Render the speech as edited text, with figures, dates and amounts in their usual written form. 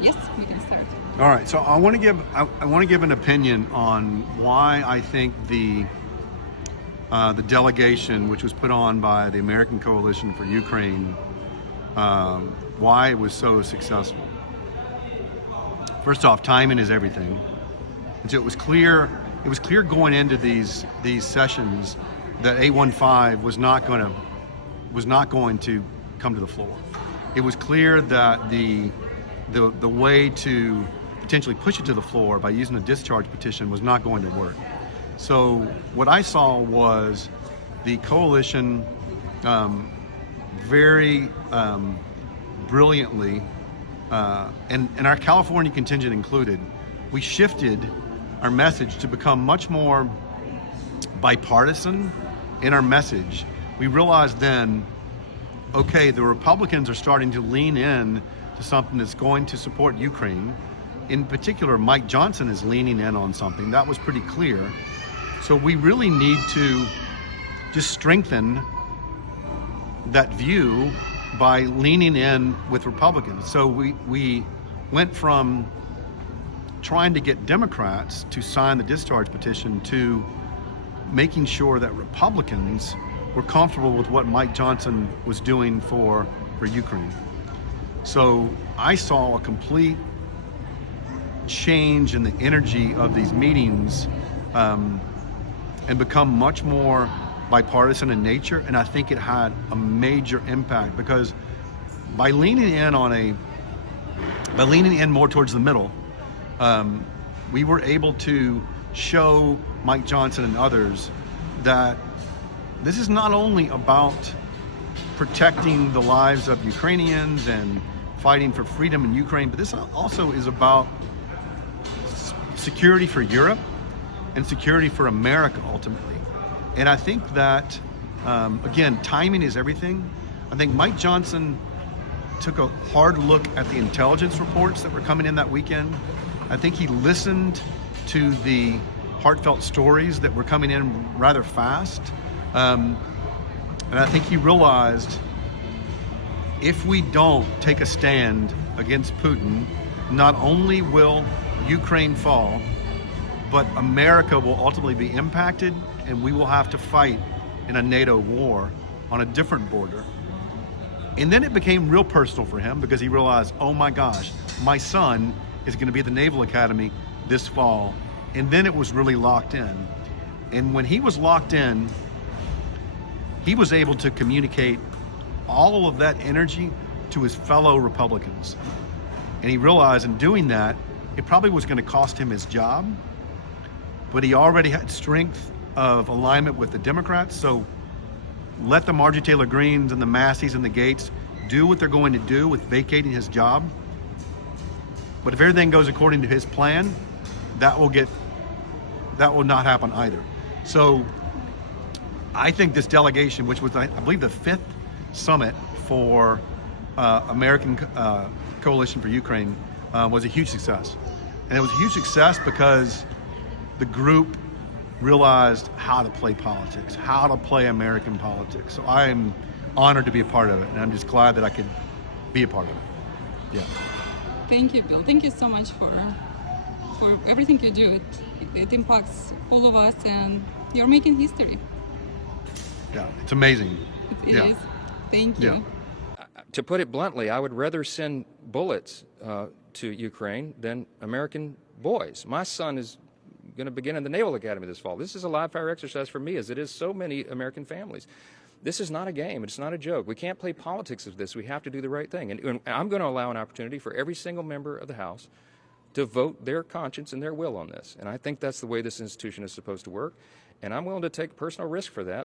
Yes, we can start. All right, so I want to give an opinion on why I think the delegation, which was put on by the American Coalition for Ukraine, why it was so successful. First off, timing is everything, and so it was clear going into these sessions that 815 was not going to come to the floor. It was clear that the way to potentially push it to the floor by using a discharge petition was not going to work. So what I saw was the coalition very brilliantly, and our California contingent included, we shifted our message to become much more bipartisan in our message. We realized then, okay, the Republicans are starting to lean in to something that's going to support Ukraine. In particular, Mike Johnson is leaning in on something. That was pretty clear. So we really need to just strengthen that view by leaning in with Republicans. So we went from trying to get Democrats to sign the discharge petition to making sure that Republicans were comfortable with what Mike Johnson was doing for Ukraine. So I saw a complete change in the energy of these meetings and become much more bipartisan in nature, and I think it had a major impact because by leaning in more towards the middle, we were able to show Mike Johnson and others that this is not only about protecting the lives of Ukrainians and fighting for freedom in Ukraine, but this also is about security for Europe and security for America ultimately. And I think that, again, timing is everything. I think Mike Johnson took a hard look at the intelligence reports that were coming in that weekend. I think he listened to the heartfelt stories that were coming in rather fast. And I think he realized if we don't take a stand against Putin, not only will Ukraine fall, but America will ultimately be impacted, and we will have to fight in a NATO war on a different border. And then it became real personal for him because he realized, oh my gosh, my son is going to be at the Naval Academy this fall. And then it was really locked in. And when he was locked in, he was able to communicate all of that energy to his fellow Republicans. And he realized in doing that, it probably was going to cost him his job, but he already had strength of alignment with the Democrats. So let the Marjorie Taylor Greenes and the Masseys and the Gates do what they're going to do with vacating his job. But if everything goes according to his plan, that will not happen either. So I think this delegation, which was, I believe, the 5th summit for American Coalition for Ukraine, was a huge success. And it was a huge success because the group realized how to play politics, how to play American politics. So I am honored to be a part of it, and I'm just glad that I could be a part of it. Yeah. Thank you, Bill. Thank you so much for everything you do. It impacts all of us, and you're making history. Yeah, it's amazing. It is. Thank you. Yeah. To put it bluntly, I would rather send bullets to Ukraine than American boys. My son is going to begin in the Naval Academy this fall. This is a live fire exercise for me, as it is so many American families. This is not a game. It's not a joke. We can't play politics of this. We have to do the right thing. And I'm going to allow an opportunity for every single member of the House to vote their conscience and their will on this. And I think that's the way this institution is supposed to work. And I'm willing to take personal risk for that